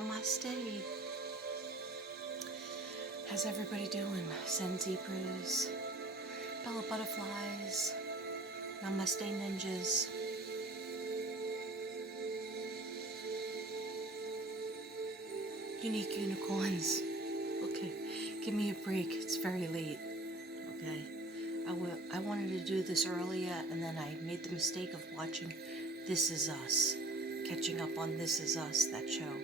Namaste. How's everybody doing? Send zebras, fellow butterflies, Namaste ninjas. Unique unicorns. Okay, give me a break. It's very late. Okay, I wanted to do this earlier, and then I made the mistake of watching This Is Us, catching up on This Is Us, that show.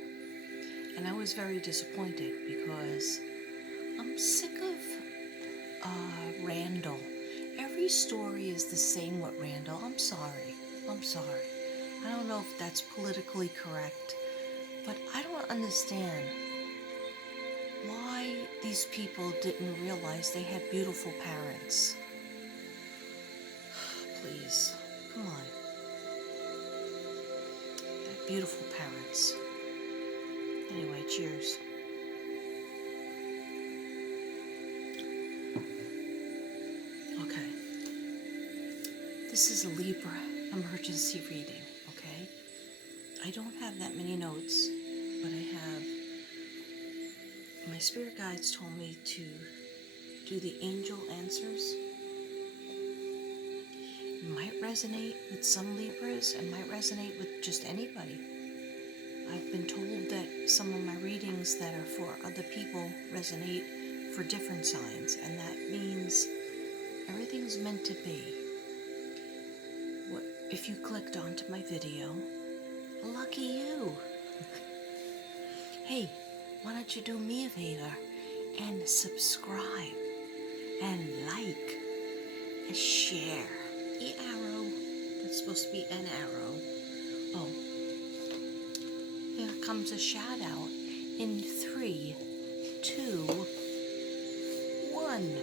And I was very disappointed because I'm sick of Randall. Every story is the same with Randall. I'm sorry. I don't know if that's politically correct, but I don't understand why these people didn't realize they had beautiful parents. Please, come on. They're beautiful parents. Anyway, cheers. Okay. This is a Libra emergency reading, okay? I don't have that many notes, but I have... My spirit guides told me to do the angel answers. It might resonate with some Libras, and might resonate with just anybody. I've been told that some of my readings that are for other people resonate for different signs, and that means everything's meant to be. If you clicked onto my video, lucky you. Hey, why don't you do me a favor and subscribe and like and share. The arrow. That's supposed to be an arrow. Oh. Here comes a shout out in 3, 2, 1.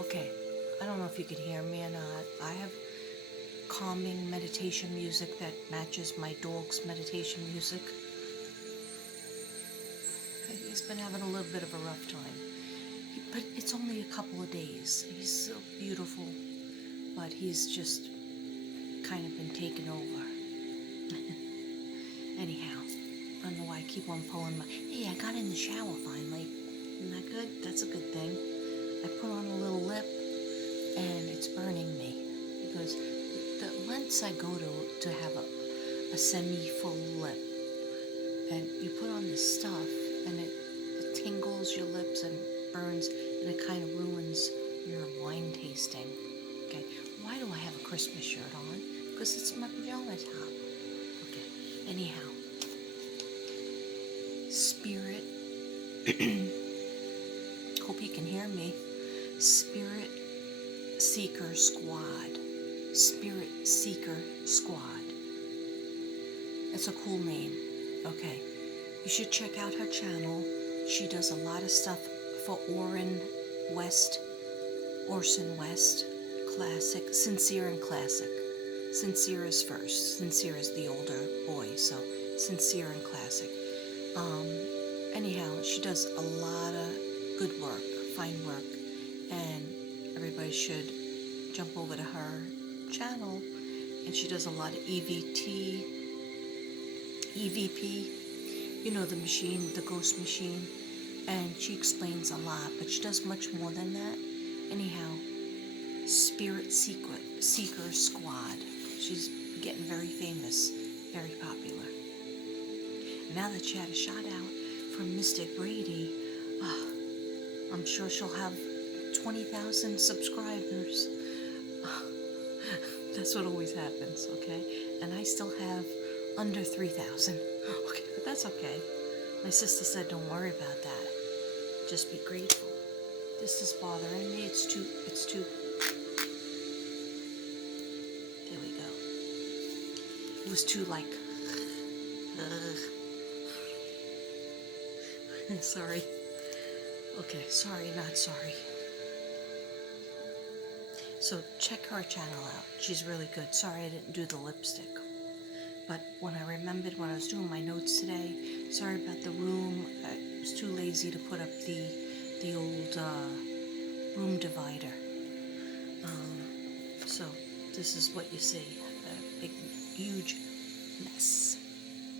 Okay, I don't know if you could hear me or not. I have calming meditation music that matches my dog's meditation music. He's been having a little bit of a rough time. But it's only a couple of days. He's so beautiful, but he's just kind of been taken over. Anyhow, I don't know why I keep on pulling my... Hey, I got in the shower finally. Isn't that good? That's a good thing. I put on a little lip, and it's burning me. Because the lengths I go to have a semi-full lip, and you put on this stuff, and it tingles your lips and burns, and it kind of ruins your wine tasting. Okay, why do I have a Christmas shirt on? Because it's my pajama top. Okay, anyhow. Spirit, hope you can hear me. Spirit Seeker Squad. Spirit Seeker Squad. That's a cool name. Okay, you should check out her channel. She does a lot of stuff for Orson West, Classic, Sincere and Classic. Sincere is first. Sincere is the older boy, so Sincere and Classic. Anyhow, she does a lot of good work, fine work, and everybody should jump over to her channel. And she does a lot of EVP, you know, the machine, the ghost machine, and she explains a lot, but she does much more than that. Anyhow, Spirit Seeker Squad. She's getting very famous, very popular. Now that she had a shout out from Mystic Brady, I'm sure she'll have 20,000 subscribers. That's what always happens, okay? And I still have under 3,000. Okay, but that's okay. My sister said don't worry about that. Just be grateful. This is bothering me. It's too... There we go. It was too like... Sorry. Okay, sorry, not sorry. So check her channel out. She's really good. Sorry I didn't do the lipstick. But when I remembered when I was doing my notes today, sorry about the room. I was too lazy to put up the old room divider. So this is what you see. A big, huge mess.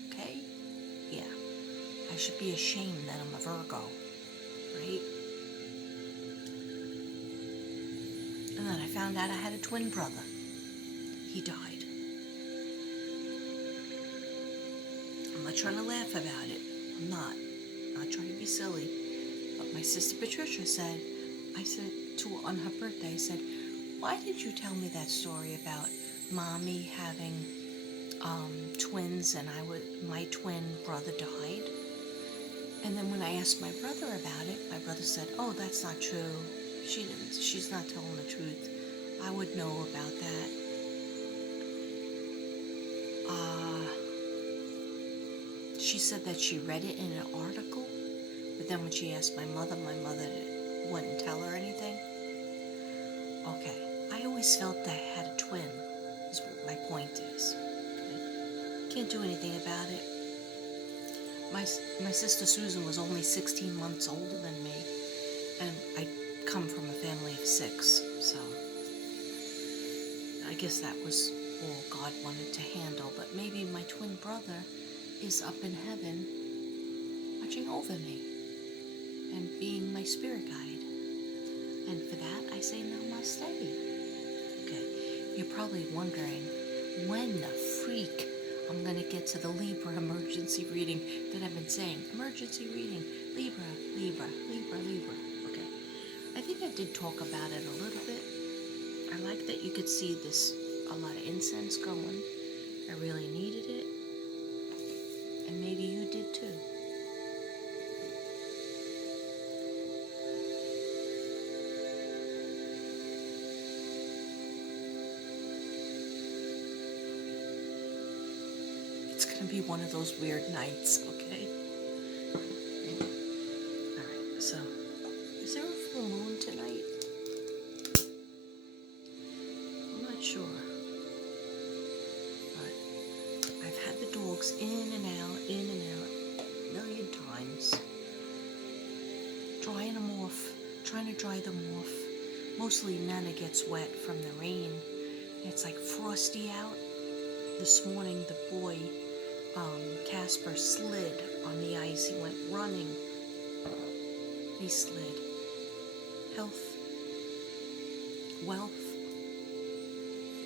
Okay? Yeah. I should be ashamed that I'm a Virgo, right? And then I found out I had a twin brother. He died. I'm not trying to laugh about it. I'm not. I'm not trying to be silly. But my sister Patricia said, I said to her on her birthday, I said, why did you tell me that story about mommy having twins and my twin brother died? And then when I asked my brother about it, my brother said, oh, that's not true. She's not telling the truth. I would know about that. She said that she read it in an article, but then when she asked my mother wouldn't tell her anything. Okay, I always felt that I had a twin, is what my point is. Okay? Can't do anything about it. My sister Susan was only 16 months older than me, and I come from a family of 6, so I guess that was all God wanted to handle. But maybe my twin brother is up in heaven watching over me and being my spirit guide. And for that, I say namaste. Okay, you're probably wondering when the freak I'm going to get to the Libra emergency reading that I've been saying. Emergency reading, Libra, Libra, Libra, Libra. Okay, I think I did talk about it a little bit. I like that you could see a lot of incense going. I really needed it. And maybe you did too. It's going to be one of those weird nights, okay? Alright, so, is there a full moon tonight? I'm not sure. But I've had the dogs in and out a million times. Drying them off, trying to dry them off. Mostly Nana gets wet from the rain. It's like frosty out. This morning the boy, Casper, slid on the ice. He went running. He slid. Health, wealth,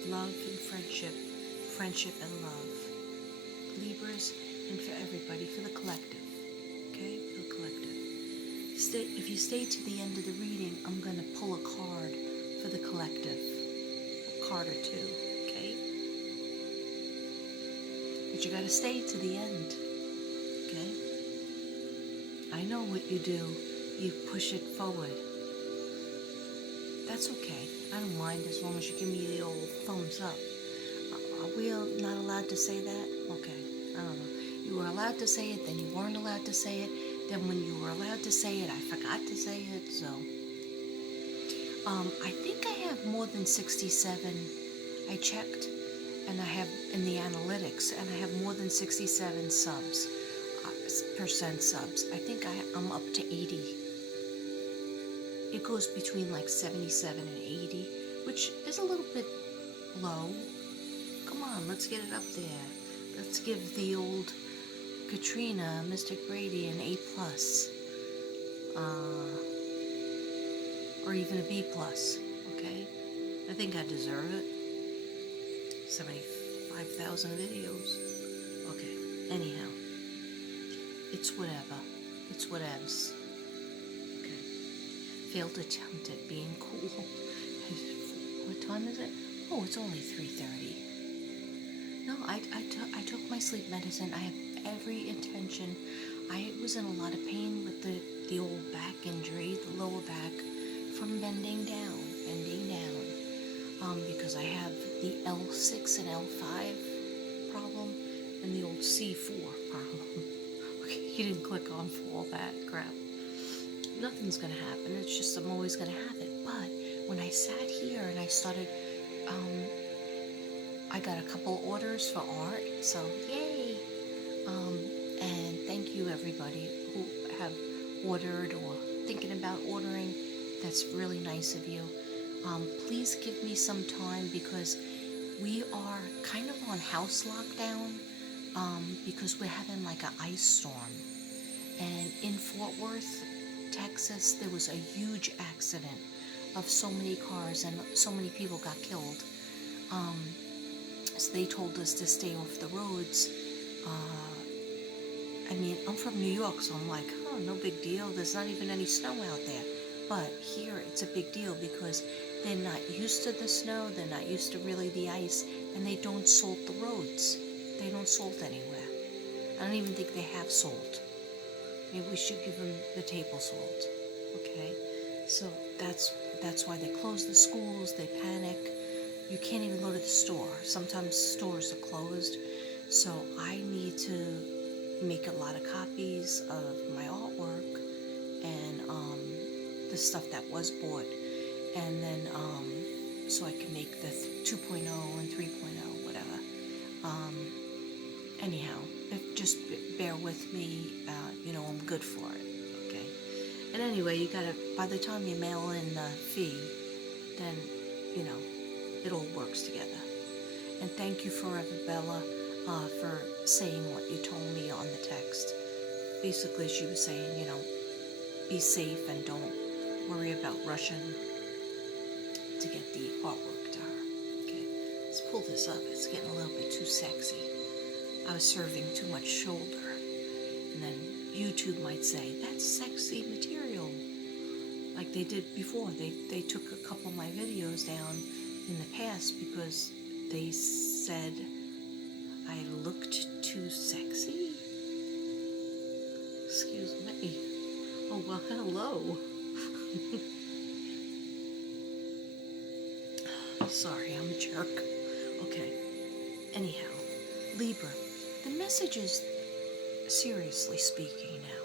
love and friendship and love. Libras, and for everybody, for the collective. Okay? For the collective. If you stay to the end of the reading, I'm going to pull a card for the collective. A card or two. Okay? But you got to stay to the end. Okay? I know what you do. You push it forward. That's okay. I don't mind as long as you give me the old thumbs up. Are we not allowed to say that? Okay. I don't know. You were allowed to say it, then you weren't allowed to say it. Then when you were allowed to say it, I forgot to say it, so. I think I have more than 67. I checked, and I have in the analytics, and I have more than 67 subs, percent subs. I think I'm up to 80. It goes between like 77 and 80, which is a little bit low. Come on, let's get it up there. Let's give the old Katrina, Mystic Brady, an A+, or even a B+, okay? I think I deserve it. 75,000 videos. Okay, anyhow. It's whatever. It's whatevs. Okay. Failed attempt at being cool. What time is it? Oh, it's only 3:30. No, I took my sleep medicine. I have every intention. I was in a lot of pain with the old back injury, the lower back, from bending down, because I have the L6 and L5 problem and the old C4 problem. Okay, you didn't click on for all that crap. Nothing's gonna happen. It's just I'm always gonna have it. But when I sat here and I started, I got a couple orders for art, so yay! And thank you everybody who have ordered or thinking about ordering. That's really nice of you. Please give me some time because we are kind of on house lockdown. because we're having like an ice storm. And in Fort Worth, Texas, there was a huge accident of so many cars and so many people got killed. So they told us to stay off the roads. I mean, I'm from New York, so I'm like, oh, no big deal. There's not even any snow out there. But here it's a big deal because they're not used to the snow, they're not used to really the ice, and they don't salt the roads. They don't salt anywhere. I don't even think they have salt. Maybe we should give them the table salt. Okay? So that's why they close the schools, they panic. You can't even go to the store. Sometimes stores are closed. So I need to make a lot of copies of my artwork and the stuff that was bought. And then so I can make the 2.0 and 3.0, whatever. Anyhow, just bear with me. I'm good for it. Okay. And anyway, you gotta, by the time you mail in the fee, then, it all works together. And thank you forever, Bella, for saying what you told me on the text. Basically, she was saying, be safe and don't worry about rushing to get the artwork to her. Okay, let's pull this up. It's getting a little bit too sexy. I was serving too much shoulder. And then YouTube might say, that's sexy material. Like they did before. They took a couple of my videos down in the past because they said I looked too sexy. Excuse me. Oh, well, hello. Sorry, I'm a jerk. Okay. Anyhow, Libra, the message is, seriously speaking now,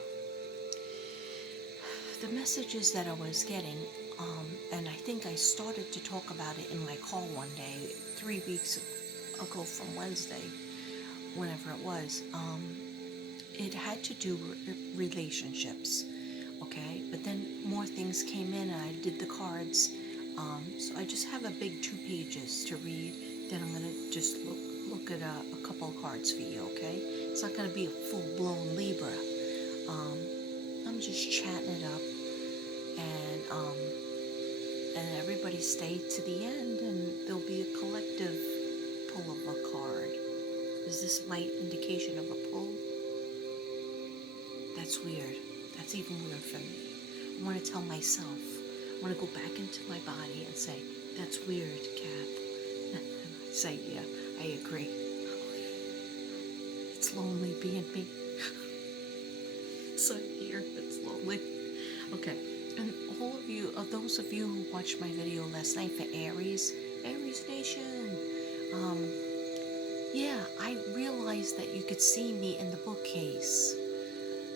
the messages that I was getting, and I think I started to talk about it in my call one day, 3 weeks ago from Wednesday, whenever it was, it had to do with relationships, okay? But then more things came in and I did the cards. So I just have a big 2 pages to read. Then I'm going to just look at a couple of cards for you, okay? It's not going to be a full-blown Libra. I'm just chatting it up. And everybody stay to the end and there'll be a collective pull of a card. Is this my indication of a pull? That's weird. That's even weird for me. I want to tell myself. I want to go back into my body and say, that's weird, Kath. And I say, yeah, I agree. It's lonely being me. So here, it's lonely. Okay, and all of you, those of you who watched my video last night for Aries Nation, yeah, I realized that you could see me in the bookcase,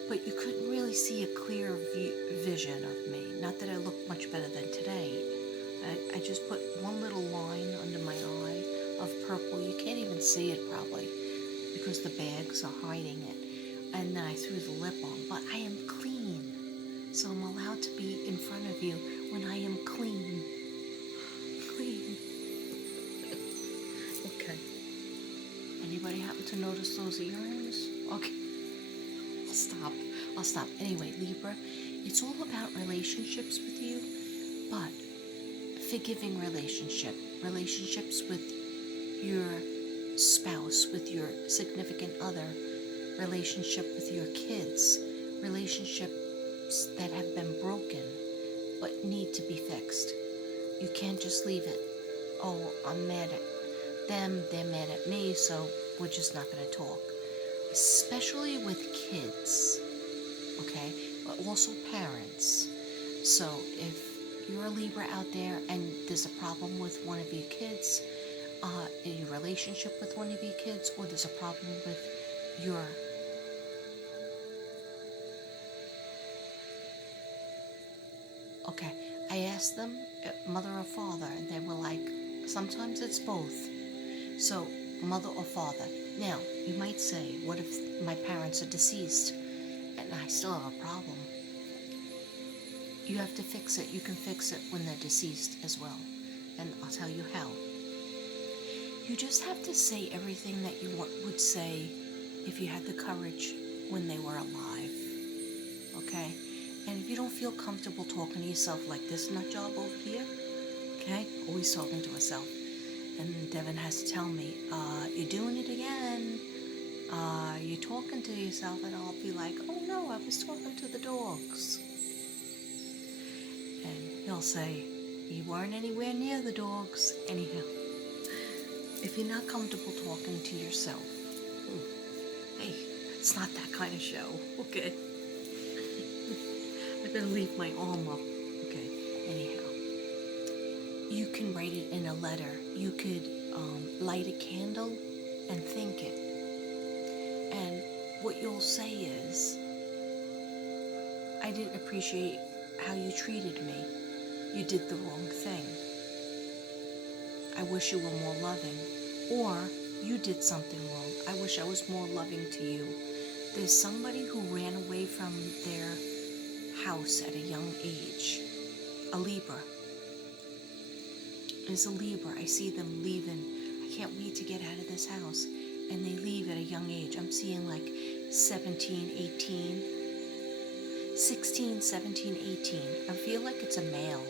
but you couldn't really see a clear vision of me. Not that I look much better than today. I just put one little line under my eye of purple. You can't even see it probably because the bags are hiding it. And then I threw the lip on. But I am clean. So I'm allowed to be in front of you when I am clean. Clean. Okay. Anybody happen to notice those earrings? Okay. I'll stop. Anyway, Libra, it's all about relationships with you, but forgiving relationships with your spouse, with your significant other, relationship with your kids, relationships that have been broken but need to be fixed. You can't just leave it. Oh, I'm mad at them, they're mad at me, so we're just not going to talk. Especially with kids, okay, but also parents. So if you're a Libra out there and there's a problem with one of your kids, in your relationship with one of your kids, or there's a problem with your okay, I asked them, mother or father, and they were like, sometimes it's both. So, mother or father. Now, you might say, what if my parents are deceased and I still have a problem? You have to fix it. You can fix it when they're deceased as well. And I'll tell you how. You just have to say everything that you would say if you had the courage when they were alive, okay? And if you don't feel comfortable talking to yourself like this nut job over here, okay? Always talking to herself. And Devin has to tell me, you're doing it again. You're talking to yourself, and I'll be like, oh no, I was talking to the dogs. And he'll say, you weren't anywhere near the dogs. Anyhow, if you're not comfortable talking to yourself, hey, it's not that kind of show, okay? I'm gonna leave my arm up, okay? Anyhow, you can write it in a letter. You could light a candle and think it. And what you'll say is, I didn't appreciate how you treated me. You did the wrong thing. I wish you were more loving. Or, you did something wrong. I wish I was more loving to you. There's somebody who ran away from their house at a young age. A Libra. There's a Libra. I see them leaving. I can't wait to get out of this house. And they leave at a young age. I'm seeing like 17, 18, 16, 17, 18. I feel like it's a male.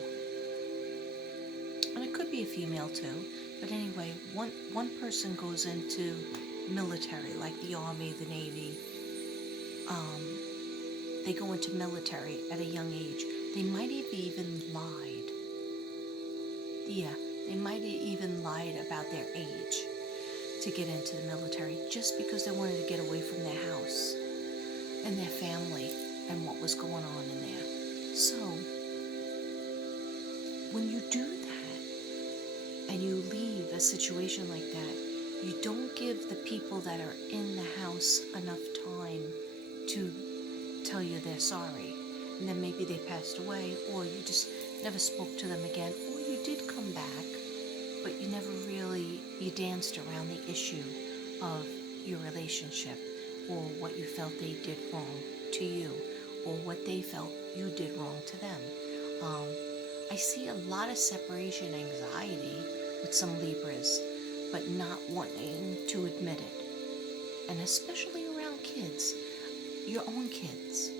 And it could be a female too. But anyway, one person goes into military, like the Army, the Navy. They go into military at a young age. They might have even lied. Yeah, they might have even lied about their age to get into the military just because they wanted to get away from their house and their family and what was going on in there. So, when you do that and you leave a situation like that, you don't give the people that are in the house enough time to tell you they're sorry. And then maybe they passed away, or you just never spoke to them again, or you did come back, but you never really, you danced around the issue of your relationship, or what you felt they did wrong to you, or what they felt you did wrong to them. I see a lot of separation anxiety with some Libras, but not wanting to admit it. And especially around kids, your own kids.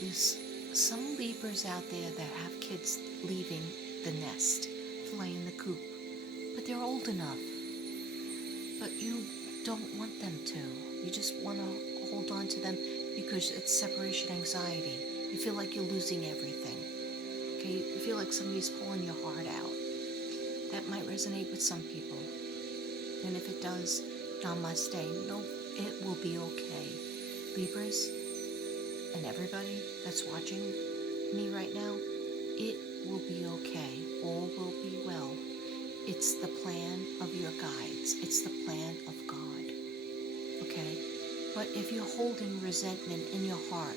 There's some Libras out there that have kids leaving the nest, flying the coop, but they're old enough. But you don't want them to. You just want to hold on to them because it's separation anxiety. You feel like you're losing everything. Okay, you feel like somebody's pulling your heart out. That might resonate with some people. And if it does, namaste. No, it will be okay. Libras, and everybody that's watching me right now, it will be okay. All will be well. It's the plan of your guides. It's the plan of God. Okay? But if you're holding resentment in your heart,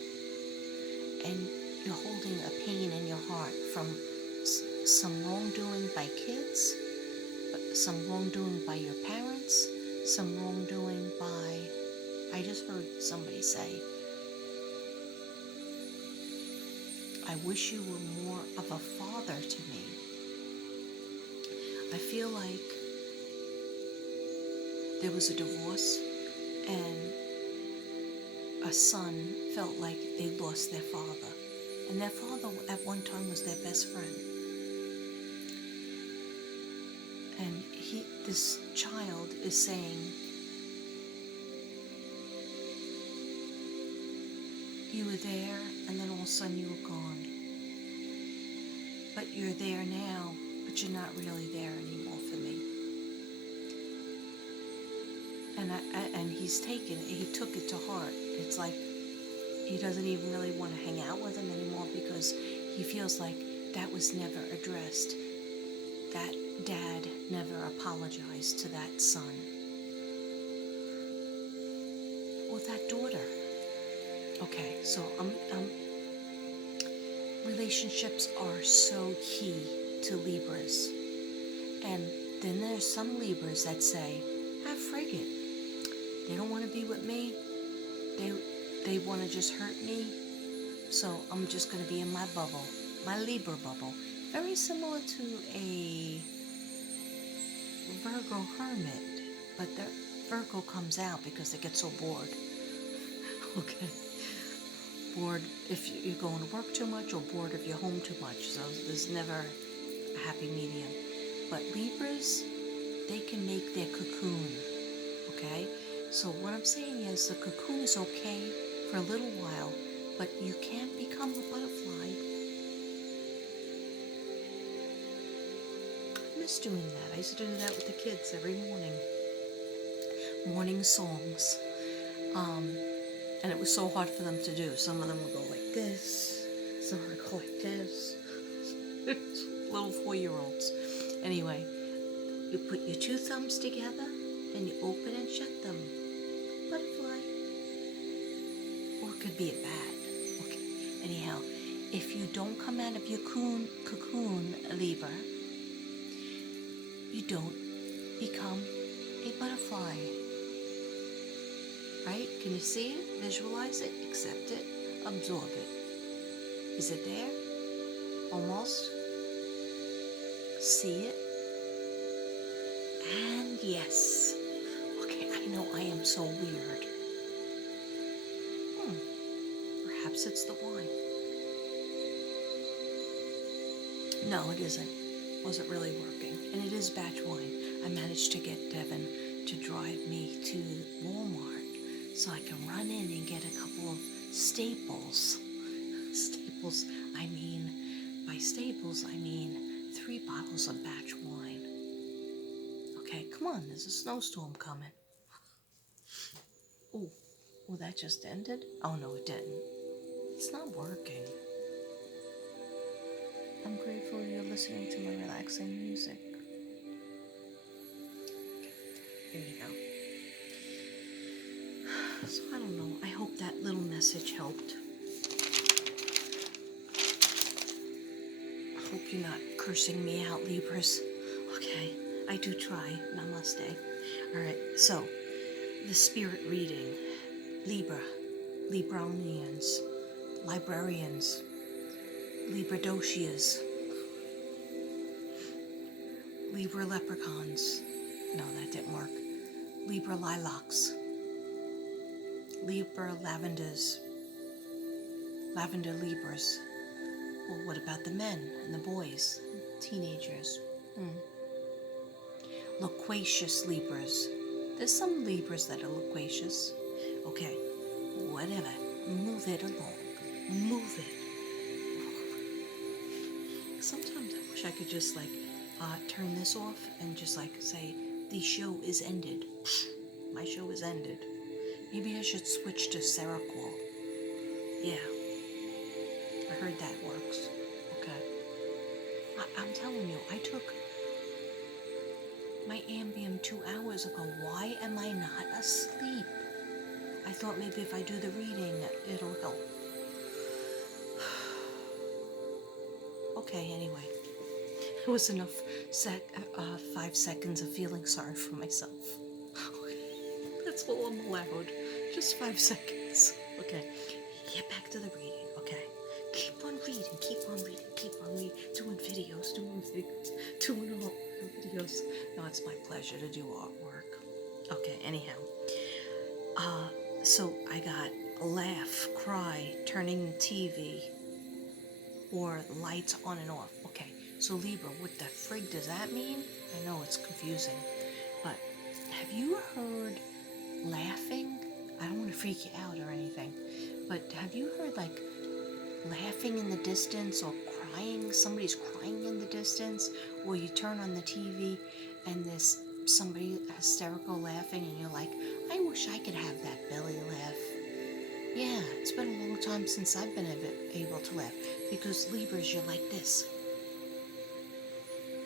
and you're holding a pain in your heart from some wrongdoing by kids, some wrongdoing by your parents, some wrongdoing by, I just heard somebody say, I wish you were more of a father to me. I feel like there was a divorce and a son felt like they lost their father. And their father at one time was their best friend. And this child is saying, you were there, and then all of a sudden you were gone. But you're there now, but you're not really there anymore for me. And he's taken it. He took it to heart. It's like he doesn't even really want to hang out with him anymore because he feels like that was never addressed. That dad never apologized to that son or that daughter. Okay, so relationships are so key to Libras. And then there's some Libras that say, ah, frig it. They don't want to be with me. They want to just hurt me. So I'm just going to be in my bubble, my Libra bubble. Very similar to a Virgo hermit, but the Virgo comes out because they get so bored. Okay. Bored if you're going to work too much, or bored if you're home too much. So there's never a happy medium. But Libras, they can make their cocoon. Okay? So what I'm saying is the cocoon is okay for a little while, but you can't become a butterfly. I miss doing that. I used to do that with the kids every morning. Morning songs. And it was so hard for them to do. Some of them would go like this, some would go like this. Little 4-year-olds. Anyway, you put your two thumbs together and you open and shut them. Butterfly. Or it could be a bat. Okay. Anyhow, if you don't come out of your cocoon, Libra, you don't become a butterfly. Right? Can you see it? Visualize it? Accept it? Absorb it. Is it there? Almost? See it? And yes. Okay, I know I am so weird. Perhaps it's the wine. No, it isn't. Wasn't really working. And it is batch wine. I managed to get Devin to drive me to Walmart so I can run in and get a couple of staples. Staples, by staples, I mean 3 bottles of batch wine. Okay, come on, there's a snowstorm coming. Oh, that just ended? Oh, no, it didn't. It's not working. I'm grateful you're listening to my relaxing music. Anyhow. So I don't know. I hope that little message helped. I hope you're not cursing me out, Libras. Okay, I do try. Namaste. Alright, so the spirit reading. Libra. Libronians. Librarians. Libradocias. Libra leprechauns. No, that didn't work. Libra lilacs. Libra lavenders. Lavender Libras. Well, what about the men and the boys? Teenagers. Loquacious Libras. There's some Libras that are loquacious. Okay, whatever. Move it along. Move it. Sometimes I wish I could just turn this off and just say, the show is ended. My show is ended. Maybe I should switch to Seroquel. Yeah. I heard that works. Okay. I'm telling you, I took my Ambien 2 hours ago. Why am I not asleep? I thought maybe if I do the reading, it'll help. Okay, anyway. It was enough 5 seconds of feeling sorry for myself. That's all I'm allowed. Just 5 seconds. Okay, get back to the reading, okay? Keep on reading, keep on reading, keep on reading. Doing videos, doing all videos. No, it's my pleasure to do artwork. Okay, anyhow. So I got laugh, cry, turning the TV, or lights on and off. Okay, so Libra, what the frig does that mean? I know it's confusing, but have you heard laughing? I don't want to freak you out or anything, but have you heard laughing in the distance or crying? Somebody's crying in the distance, or you turn on the TV and there's somebody hysterical laughing and you're like, I wish I could have that belly laugh. Yeah, it's been a long time since I've been able to laugh, because Libras, you're like this.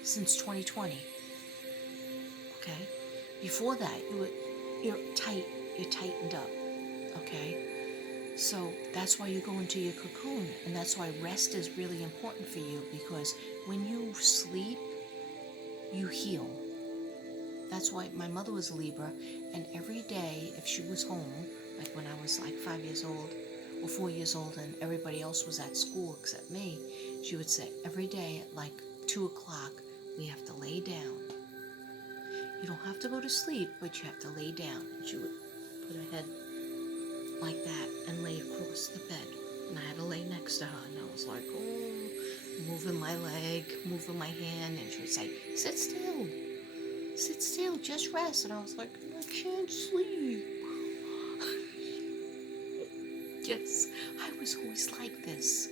Since 2020. Okay? Before that, you're tightened up. Okay? So that's why you go into your cocoon, and that's why rest is really important for you, because when you sleep, you heal. That's why my mother was a Libra, and every day, if she was home, like when I was 5 years old or 4 years old and everybody else was at school except me, she would say every day at 2 o'clock, we have to lay down You don't have to go to sleep, but you have to lay down. And she would put her head like that and lay across the bed. And I had to lay next to her, and I was like, oh, moving my leg, moving my hand, and she would say, sit still, just rest. And I was like, I can't sleep. Yes, I was always like this.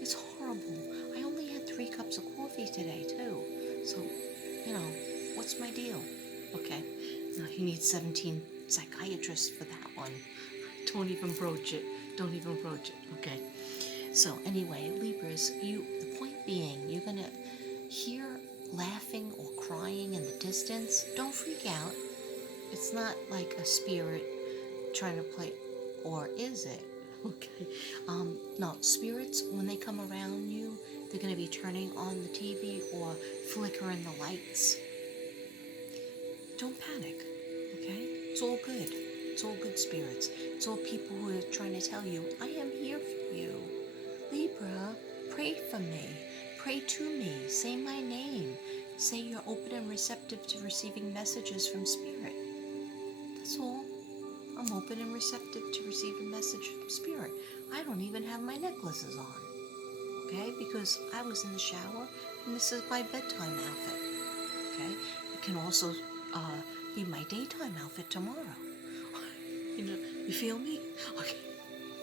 It's horrible. I only had 3 cups of coffee today, too. So, what's my deal? Okay, now he needs 17 psychiatrists for that one. Don't even broach it. Don't even broach it. Okay. So anyway, Libras, the point being, you're gonna hear laughing or crying in the distance. Don't freak out. It's not like a spirit trying to play, or is it? Okay. No, spirits, when they come around you, they're gonna be turning on the TV or flickering the lights. Don't panic. Okay? It's all good. It's all good spirits. It's all people who are trying to tell you, I am here for you. Libra, pray for me. Pray to me. Say my name. Say you're open and receptive to receiving messages from Spirit. That's all. I'm open and receptive to receive a message from Spirit. I don't even have my necklaces on. Okay? Because I was in the shower and this is my bedtime outfit. Okay? It can also be my daytime outfit tomorrow. You feel me? Okay.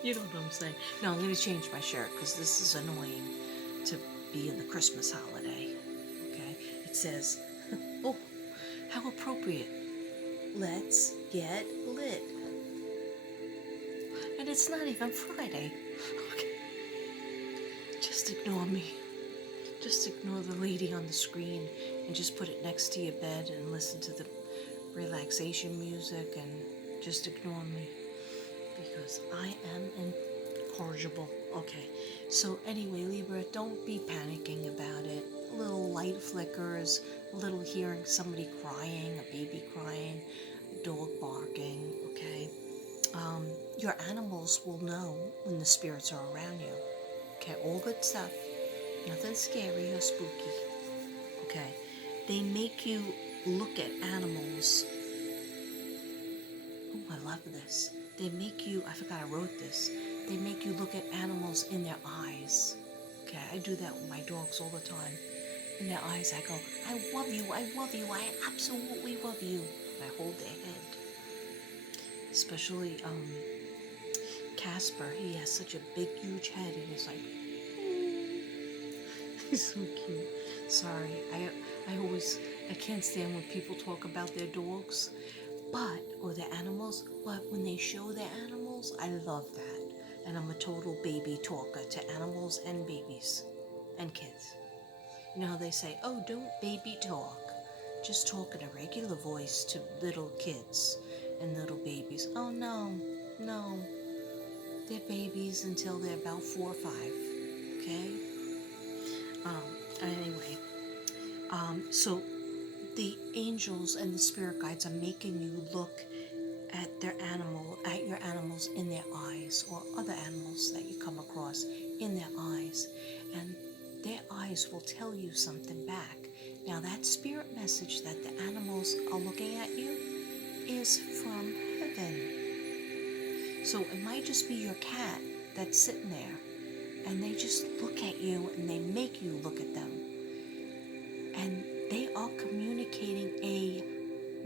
You know what I'm saying. No, I'm going to change my shirt because this is annoying to be in the Christmas holiday. Okay? It says, oh, how appropriate. Let's get lit. And it's not even Friday. Okay. Just ignore me. Just ignore the lady on the screen and just put it next to your bed and listen to the relaxation music and just ignore me. Because I am incorrigible. Okay, so anyway, Libra, don't be panicking about it. Little light flickers, a little hearing somebody crying, a baby crying, a dog barking, okay? Your animals will know when the spirits are around you. Okay, all good stuff. Nothing scary or spooky. Okay, they make you look at animals. Oh, I love this. They make you, I forgot I wrote this, they make you look at animals in their eyes. Okay, I do that with my dogs all the time. In their eyes, I go, I love you, I absolutely love you. And I hold their head. Especially Casper, he has such a big, huge head, and he's like, he's so cute. Sorry, I can't stand when people talk about their dogs. Or their animals, but when they show their animals, I love that. And I'm a total baby talker to animals and babies and kids. You know how they say, oh, don't baby talk. Just talk in a regular voice to little kids and little babies. Oh, no. They're babies until they're about 4 or 5, okay? Anyway, so the angels and the spirit guides are making you look at your animals in their eyes, or other animals that you come across in their eyes, and their eyes will tell you something back. Now that spirit message that the animals are looking at you is from heaven. So it might just be your cat that's sitting there, and they just look at you and they make you look at them. And they are communicating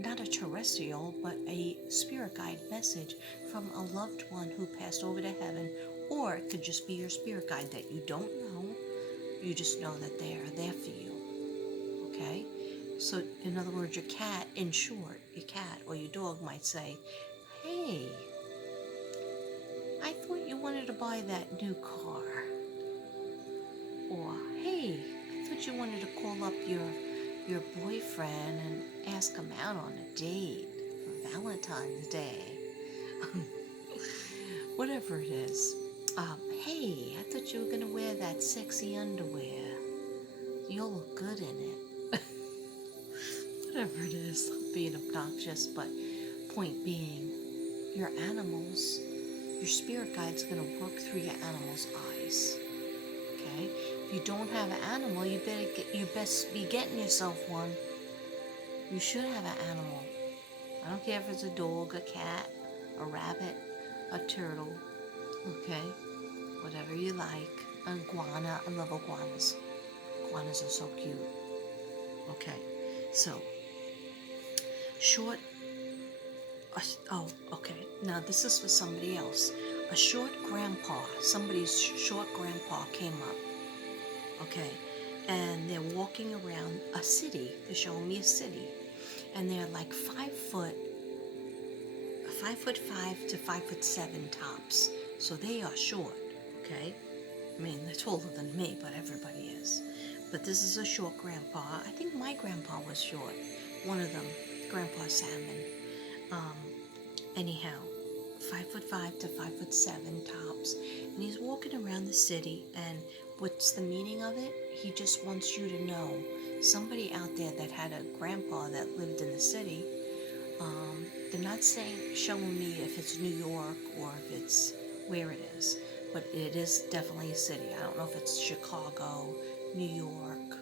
not a terrestrial, but a spirit guide message from a loved one who passed over to heaven, or it could just be your spirit guide that you don't know. You just know that they are there for you. Okay? So, in other words, your cat, in short, your cat or your dog might say, hey, I thought you wanted to buy that new car. Or, hey, I thought you wanted to call up your boyfriend and ask him out on a date for Valentine's Day. Whatever it is. Hey, I thought you were going to wear that sexy underwear. You'll look good in it. Whatever it is. I'm being obnoxious, but point being, your animals, your spirit guide's going to work through your animal's eyes. Okay? If you don't have an animal, you best be getting yourself one. You should have an animal. I don't care if it's a dog, a cat, a rabbit, a turtle, okay? Whatever you like. An iguana. I love iguanas. Iguanas are so cute. Okay, so short. Oh, okay. Now this is for somebody else. A short grandpa. Somebody's short grandpa came up. Okay, and they're walking around a city. They're showing me a city, and they're like 5'5" to 5'7" tops. So they are short. Okay, I mean they're taller than me, but everybody is. But this is a short grandpa. I think my grandpa was short. One of them, Grandpa Salmon. Anyhow, 5'5" to 5'7" tops, and he's walking around the city. And what's the meaning of it? He just wants you to know, somebody out there that had a grandpa that lived in the city. They're not showing me if it's New York or if it's where it is, but it is definitely a city. I don't know if it's Chicago, New York.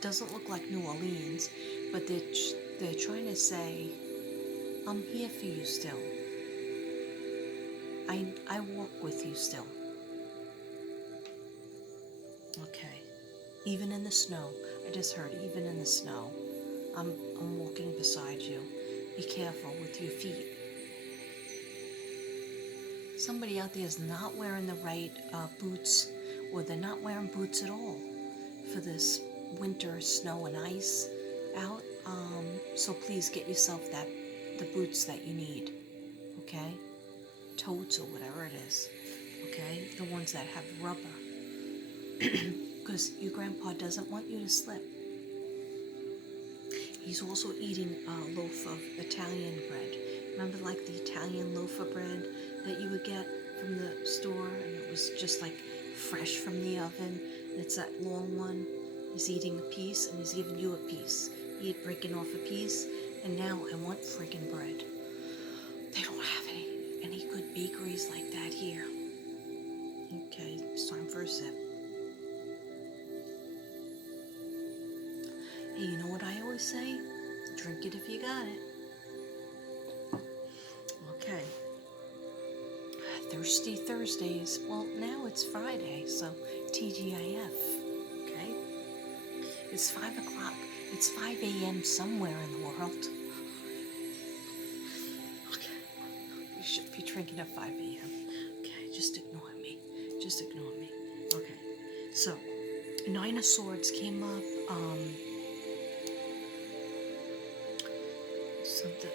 Doesn't look like New Orleans, but they're trying to say, I'm here for you still. I walk with you still. Okay. Even in the snow. I just heard even in the snow. I'm walking beside you. Be careful with your feet. Somebody out there is not wearing the right boots, or they're not wearing boots at all for this winter snow and ice out. So please get yourself the boots that you need. Okay? Totes or whatever it is. Okay? The ones that have rubber. Because your grandpa doesn't want you to slip. He's also eating a loaf of Italian bread. Remember, like the Italian loaf of bread that you would get from the store, and it was just like fresh from the oven. And it's that long one. He's eating a piece, and he's giving you a piece. He's breaking off a piece, and now I want friggin' bread. They don't have any good bakeries like that here. Okay, it's time for a sip. Hey, you know what I always say? Drink it if you got it. Okay. Thirsty Thursdays. Well, now it's Friday, so TGIF. Okay? It's 5 o'clock. It's 5 a.m. somewhere in the world. Okay. You should be drinking at 5 a.m. Okay, just ignore me. Just ignore me. Okay. So, Nine of Swords came up.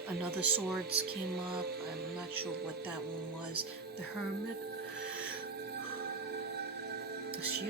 Another Swords came up. I'm not sure what that one was. The Hermit. Excuse